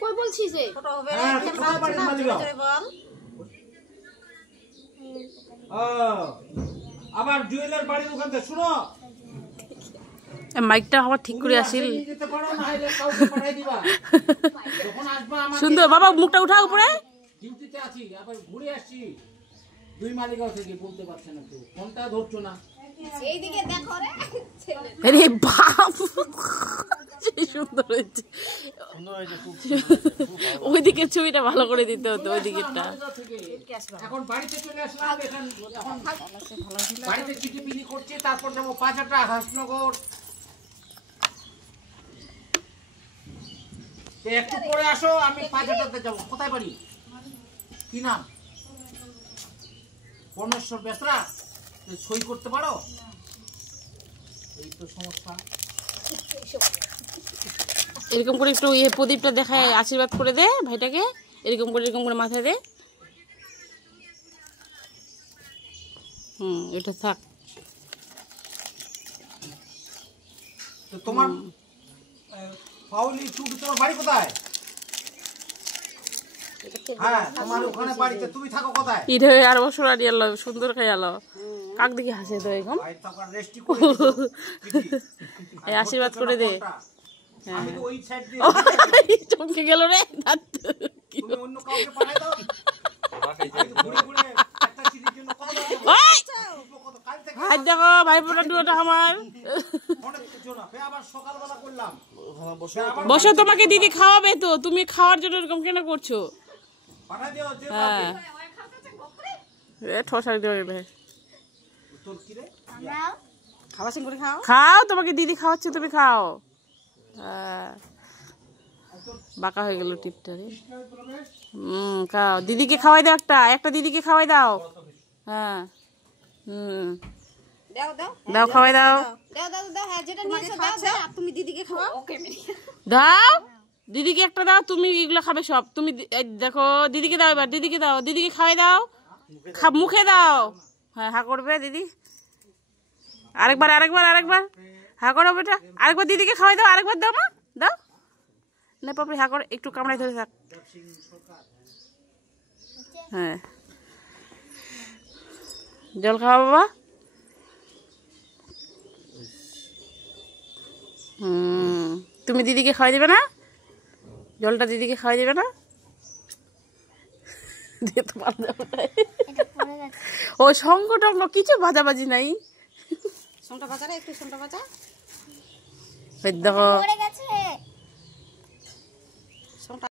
কই বলছিস যে ছোট হবে বল আবার জুয়েলের বাড়ির ওখান থেকে শুনো মাইকটা আবার ঠিক করে আসিল সুন্দর বাবা মুখটা উঠাও উপরে ডিউটিতে আছি আবার ঘুরে আসছি দুই মালিকও থেকে বলতে পারছে না কেউ ফোনটা ধরছো না এইদিকে দেখো রে আরে বাপ সুন্দর হয়েছে ওইদিকে ছবিটা ভালো করে দিতে হতো ওই দিকেরটা এখন বাড়িতে চলে আসলাম এখন বাড়িতে চিঠি করছি তারপর যাবো পাঁচটা হাসনগর একটু পরে আসো আমি পাঁচটাতে যাবো কোথায় বাড়ি কি নাম পরমেশ্বর বেসরা সই করতে পারো এই তো সমস্যা এরকম করে একটু ইয়ে প্রদীপটা দেখায় আশীর্বাদ করে দে ভাইটাকে এরকম করে মাথায় দে এটা থাক তো তোমার পাউলি টুটু তোমার বাড়ি কোথায় হ্যাঁ তোমার ওখানে বাড়িতে তুমি থাকো কোথায় ইরে আর বছর আর এলো সুন্দর খাই এলো কাক দেখি হাসে তো এরকম এই আশীর্বাদ করে দে আমি তো ওই সাইড দিয়ে চমকে গেল রে তুমি অন্য কাউকে পাঠাই দাও ঘুরে ঘুরে একটা চিঠির জন্য কত হাত দেখো ভাই বোনা দুটো আমার আবার সকালবেলা করলাম বসো তোমাকে দিদি খাওয়াবে তো তুমি খাওয়ার জন্য এরকম কেন করছো পাঠাই দিও যে হ্যাঁ ঠসাই দেবে তোর কি রে খাওয়া সিং করে খাও খাও তোমাকে দিদি খাওয়াচ্ছে তুমি খাও বাঁকা হয়ে গেল টিপটা রে খাও দিদিকে খাওয়াই দাও একটা দিদিকে খাওয়াই দাও হ্যাঁ দাও দাও দাও খাওয়াই দাও দাও দাও দাও হ্যাঁ যেটা নিয়েছো দাও দাও তুমি দিদিকে খাওয়াও ওকে দাও দিদিকে একটা দাও তুমি এগুলো খাবে সব তুমি দেখো দিদিকে দাও এবার দিদিকে দাও দিদিকে খাওয়াই দাও মুখে দাও হ্যাঁ হা করবে দিদি আরেকবার হা করো বেটা আরেকবার দিদিকে খাওয়াই দাও আরেকবার দাও মা দাও না পাপড়ি হা করে একটু কামড়াই ধরে থাক হ্যাঁ জল খাওয়া বাবা তুমি দিদিকে খাওয়াই দেবে না জলটা দিদিকে খাওয়াই দেবে না ও শঙ্খ টঙ্ক কিছু বাজাবাজি নাই সোনটা বাজা রে একটু সোনটা বাজা দেখো